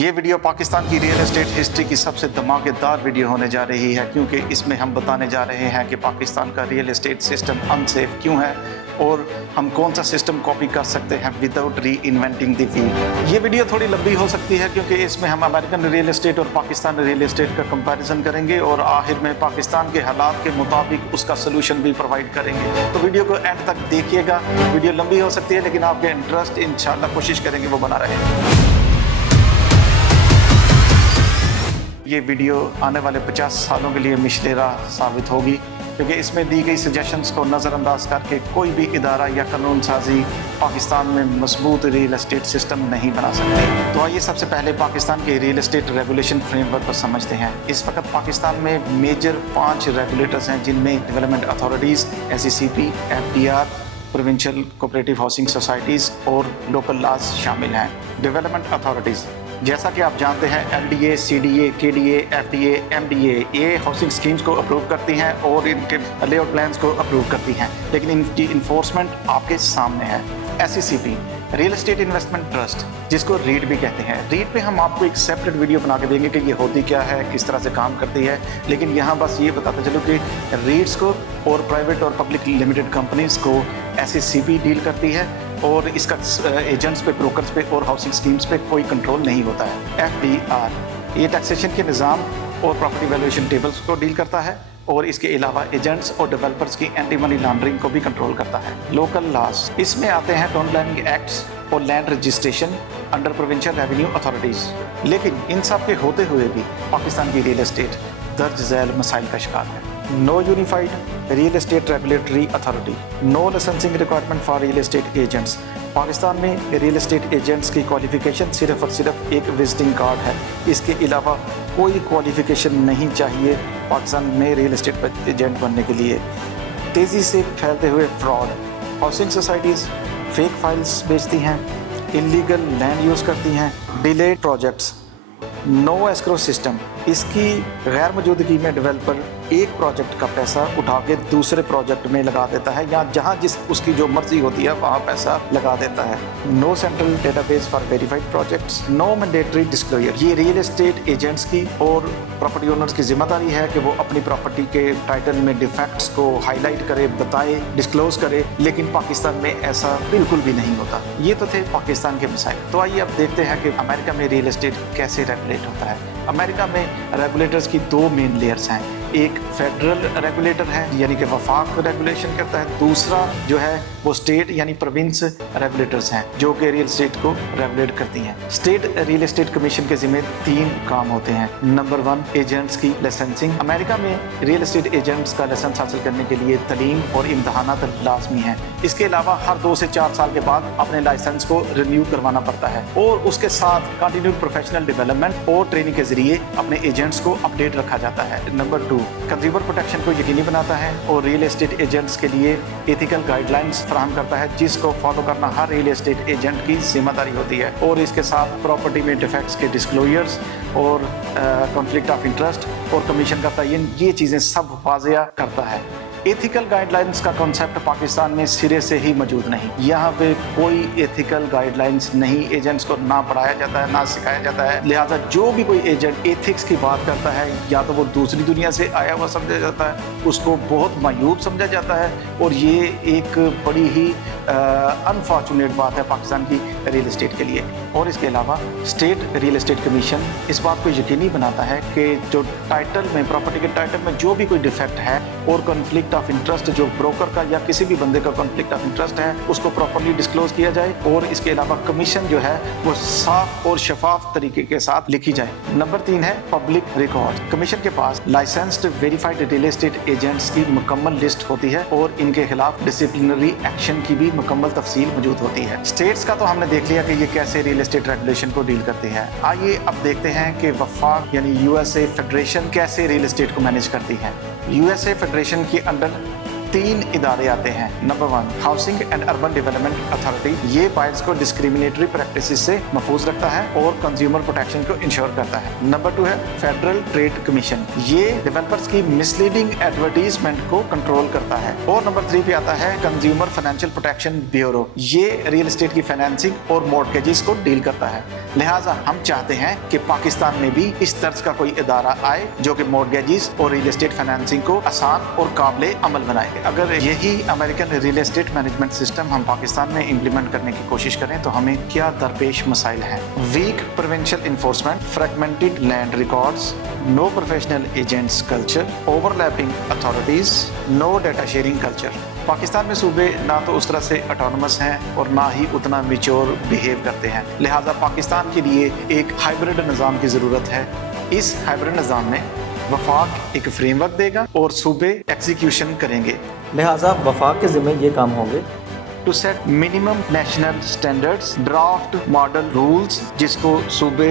ये वीडियो पाकिस्तान की real estate history की सबसे धमाकेदार वीडियो होने जा रही है, क्योंकि इसमें हम बताने जा रहे हैं कि पाकिस्तान का रियल एस्टेट सिस्टम अनसेफ क्यों है और हम कौन सा सिस्टम कॉपी कर सकते हैं विदाउट री इन्वेंटिंग द व्हील। ये वीडियो थोड़ी लंबी हो सकती है क्योंकि इसमें हम अमेरिकन रियल एस्टेट और पाकिस्तान रियल एस्टेट का कंपैरिजन करेंगे और आखिर में पाकिस्तान के हालात के मुताबिक उसका सोल्यूशन भी प्रोवाइड करेंगे। तो वीडियो को एंड तक देखिएगा। वीडियो लंबी हो सकती है लेकिन आपके इंटरेस्ट इंशाल्लाह कोशिश करेंगे वो बना रहे। ये वीडियो आने वाले 50 सालों के लिए मिशले राह साबित होगी, क्योंकि इसमें दी गई सजेशंस को नज़रअंदाज करके कोई भी इदारा या कानून साजी पाकिस्तान में मजबूत रियल एस्टेट सिस्टम नहीं बना सकते। तो आइए सबसे पहले पाकिस्तान के रियल एस्टेट रेगुलेशन फ्रेमवर्क को समझते हैं। इस वक्त पाकिस्तान में मेजर 5 रेगुलेटर्स हैं, जिनमें development authorities, SECP, FDR, provincial cooperative housing societies और लोकल लॉज शामिल हैं। डेवलपमेंट अथॉरिटीज़ जैसा कि आप जानते हैं LDA, CDA, KDA, FDA, MDA ये हाउसिंग स्कीम्स को अप्रूव करती हैं और इनके लेआउट प्लान्स को अप्रूव करती हैं, लेकिन इनकी इन्फोर्समेंट आपके सामने है। SECP real estate investment trust, जिसको रीड भी कहते हैं। रीड पे हम आपको एक सेपरेट वीडियो बना के देंगे कि ये होती क्या है, किस तरह से काम करती है, लेकिन यहाँ बस ये बताते चलो कि रीड्स को और प्राइवेट और पब्लिक लिमिटेड कंपनीज को SECP डील करती है और इसका एजेंट्स पे, ब्रोकर्स पे और हाउसिंग स्कीम्स पे कोई कंट्रोल नहीं होता है। FDR ये टैक्सेशन के निज़ाम और प्रॉपर्टी वैल्यूएशन टेबल्स को डील करता है और इसके अलावा एजेंट्स और डेवलपर्स की एंटी मनी लॉन्ड्रिंग को भी कंट्रोल करता है। लोकल लॉज इसमें आते हैं टाउन प्लानिंग एक्ट्स और land registration under provincial revenue authorities. लेकिन इन सब के होते हुए भी पाकिस्तान की रियल एस्टेट दर्ज झैल मसाइल का शिकार है। No unified real estate regulatory authority, no licensing requirement for real estate agents. Pakistan में रियल एस्टेट एजेंट्स की क्वालिफिकेशन सिर्फ और सिर्फ एक विजिटिंग कार्ड है, इसके अलावा कोई क्वालिफिकेशन नहीं चाहिए पाकिस्तान में रियल एस्टेट एजेंट बनने के लिए। तेज़ी से फैलते हुए fraud, housing societies fake files बेचती हैं, इलीगल लैंड यूज़ करती हैं, delayed projects, no escrow system, इसकी गैर मौजूदगी में डेवलपर एक प्रोजेक्ट का पैसा उठा के दूसरे प्रोजेक्ट में लगा देता है या जहां जिस उसकी जो मर्जी होती है वहां पैसा लगा देता है। No central database for verified projects, no mandatory disclosure. ये रियल एस्टेट एजेंट्स की और प्रॉपर्टी ओनर्स की जिम्मेदारी है कि वो अपनी प्रॉपर्टी के टाइटल में डिफेक्ट्स को हाईलाइट करे, बताए, डिस्क्लोज करे, लेकिन पाकिस्तान में ऐसा बिल्कुल भी नहीं होता। ये तो थे पाकिस्तान के मिसाइल। तो आइए अब देखते हैं कि अमेरिका में रियल एस्टेट कैसे रेगुलेट होता है। अमेरिका में रेगुलेटर्स की 2 मेन लेयर्स हैं। एक फेडरल रेगुलेटर है, यानी कि वफाक रेगुलेशन करता है। दूसरा जो है वो स्टेट यानी प्रोविंस रेगुलेटर्स हैं, जो कि रियल एस्टेट को रेगुलेट करती हैं। स्टेट रियल एस्टेट कमीशन के जिम्मे 3 काम होते हैं। नंबर 1 एजेंट्स की लाइसेंसिंग। अमेरिका में रियल एस्टेट एजेंट्स का लाइसेंस हासिल करने के लिए तलीम और इम्तहानात लाजमी हैं। इसके अलावा हर 2 से 4 साल के बाद अपने लाइसेंस को रिन्यू करवाना पड़ता है और उसके साथ कंटिन्यू प्रोफेशनल डेवलपमेंट और ट्रेनिंग के जरिए अपने एजेंट्स को अपडेट रखा जाता है। नंबर 2 कंज्यूमर प्रोटेक्शन को यकीनी बनाता है और रियल एस्टेट एजेंट्स के लिए एथिकल गाइडलाइंस फराहम करता है, जिसको फॉलो करना हर रियल एस्टेट एजेंट की जिम्मेदारी होती है। और इसके साथ प्रॉपर्टी में डिफेक्ट्स के डिस्क्लोजर्स और कॉन्फ्लिक्ट ऑफ इंटरेस्ट और कमीशन का तयन, ये चीज़ें सब वाज़िया करता है। एथिकल गाइडलाइंस का कॉन्सेप्ट पाकिस्तान में सिरे से ही मौजूद नहीं। यहाँ पे कोई एथिकल गाइडलाइंस नहीं, एजेंट्स को ना पढ़ाया जाता है ना सिखाया जाता है। लिहाजा जो भी कोई एजेंट एथिक्स की बात करता है या तो वो दूसरी दुनिया से आया हुआ समझा जाता है, उसको बहुत मायूब समझा जाता है और ये एक बड़ी ही अनफॉर्चुनेट बात है पाकिस्तान की रियल एस्टेट के लिए। और इसके अलावा स्टेट रियल एस्टेट कमीशन इस बात को यकीनी बनाता है कि जो टाइटल में, प्रॉपर्टी के टाइटल में जो भी कोई डिफेक्ट है और कॉन्फ्लिक्ट ऑफ इंटरेस्ट, जो ब्रोकर का या किसी भी बंदे का कॉन्फ्लिक्ट ऑफ इंटरेस्ट है, उसको प्रॉपर्ली डिस्क्लोज किया जाए और इसके अलावा कमीशन जो है वो साफ और शफाफ तरीके के साथ लिखी जाए। नंबर 3 है पब्लिक रिकॉर्ड। कमीशन के पास licensed verified real estate agents की मुकम्मल लिस्ट होती है और इनके खिलाफ डिसिप्लिनरी एक्शन की भी मुकम्मल तफसील मौजूद होती है। स्टेट्स का तो हमने देख लिया कि ये कैसे रियल एस्टेट रेगुलेशन को डील करते हैं। आइए अब देखते हैं कि वफाक यानी USA फेडरेशन कैसे रियल एस्टेट को मैनेज करती है। USA फेडरेशन के अंडर 3 इदारे आते हैं। Number 1 housing and urban development authority, ये बायर्स को डिस्क्रिमिनेटरी प्रैक्टिसेस से महफूज रखता है और कंज्यूमर प्रोटेक्शन को इंश्योर करता है। नंबर 2 है फेडरल ट्रेड कमीशन, ये डेवलपर्स की मिसलीडिंग एडवर्टीजमेंट को कंट्रोल करता है। और नंबर 3 पे आता है कंज्यूमर फाइनेंशियल प्रोटेक्शन ब्यूरो, ये रियल एस्टेट की फाइनेंसिंग और मॉर्टगेजेस को डील करता है। लिहाजा हम चाहते हैं कि पाकिस्तान में भी इस तर्ज का कोई इदारा आए जो कि मॉर्गेजेस और रियल एस्टेट फाइनेंसिंग को आसान और काबिल अमल बनाए। अगर यही American real estate management system हम पाकिस्तान में इम्प्लीमेंट करने की कोशिश करें तो हमें क्या दरपेश मसाइल हैं। Weak provincial enforcement, fragmented land records, no professional agents culture, overlapping authorities, no data sharing culture. Pakistan में सूबे ना तो उस तरह से ऑटोनमस हैं और ना ही उतना मैच्योर बिहेव करते हैं। लिहाजा पाकिस्तान के लिए एक हाइब्रिड निज़ाम की ज़रूरत है। इस हाइब्रिड निज़ाम में वफाक एक फ्रेमवर्क देगा और सूबे एग्जीक्यूशन करेंगे। लिहाजा वफाक के ज़िम्मे ये काम होंगे to set minimum national standards, draft model rules जिसको सूबे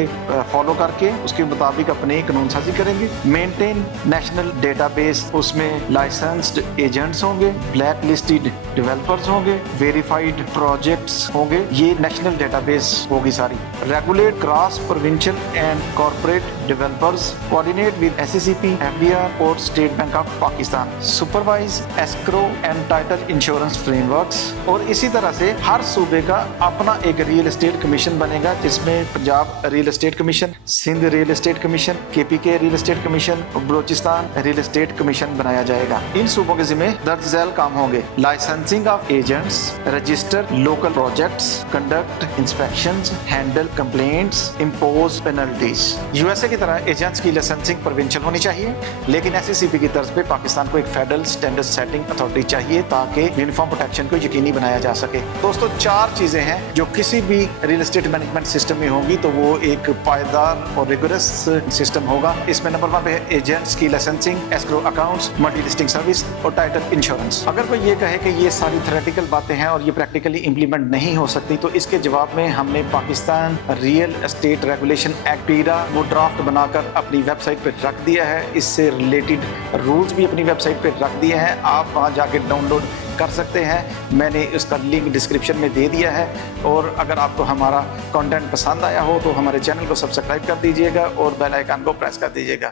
फॉलो करके उसके मुताबिक अपने कानून साजी करेंगे। मेंटेन नेशनल डेटाबेस, उसमें लाइसेंस्ड एजेंट्स होंगे, ब्लैक लिस्टेड डेवलपर्स होंगे, वेरीफाइड प्रोजेक्ट्स होंगे, ये नेशनल डेटाबेस होगी सारी। Regulate cross provincial and corporate developers, coordinate with SCCP, FBR और state bank of Pakistan, supervise escrow and title insurance frameworks. और इसी तरह से हर सूबे का अपना एक रियल एस्टेट कमीशन बनेगा जिसमें Punjab real estate commission, Sindh real estate commission, KPK real estate commission और बलोचिस्तान रियल एस्टेट कमीशन बनाया जाएगा। इन सूबों के जिम्मे दर्ज झैल काम होंगे licensing of agents, register local projects, conduct inspections, handle complaints, impose penalties. USA की तरह एजेंट्स की लाइसेंसिंग प्रोविंशियल होनी चाहिए, लेकिन SCCP की तर्ज पे पाकिस्तान को एक फेडरल स्टैंडर्ड सेटिंग अथॉरिटी चाहिए ताकि यूनिफॉर्म प्रोटेक्शन को यकीनी बनाया जा सके। दोस्तों, 4 चीजें हैं जो किसी भी रियल एस्टेट मैनेजमेंट सिस्टम में होंगी तो वो एक पायदार और रिगोरस सिस्टम होगा। इसमें नंबर 1 पे है एजेंट्स की licensing, escrow accounts, multi listing service और टाइटल इंश्योरेंस। अगर कोई ये कहे कि ये सारी थ्योरेटिकल बातें हैं और ये प्रैक्टिकली इंप्लीमेंट नहीं हो सकती तो इसके जवाब में हमने Pakistan real estate regulation act पीरा वो ड्राफ्ट बनाकर अपनी वेबसाइट पर रख दिया है। इससे रिलेटेड रूल्स भी अपनी वेबसाइट पर रख दिए हैं, आप वहाँ जाके डाउनलोड कर सकते हैं। मैंने उसका लिंक डिस्क्रिप्शन में दे दिया है। और अगर आपको हमारा कंटेंट पसंद आया हो तो हमारे चैनल को सब्सक्राइब कर दीजिएगा और बेल आइकन को प्रेस कर दीजिएगा।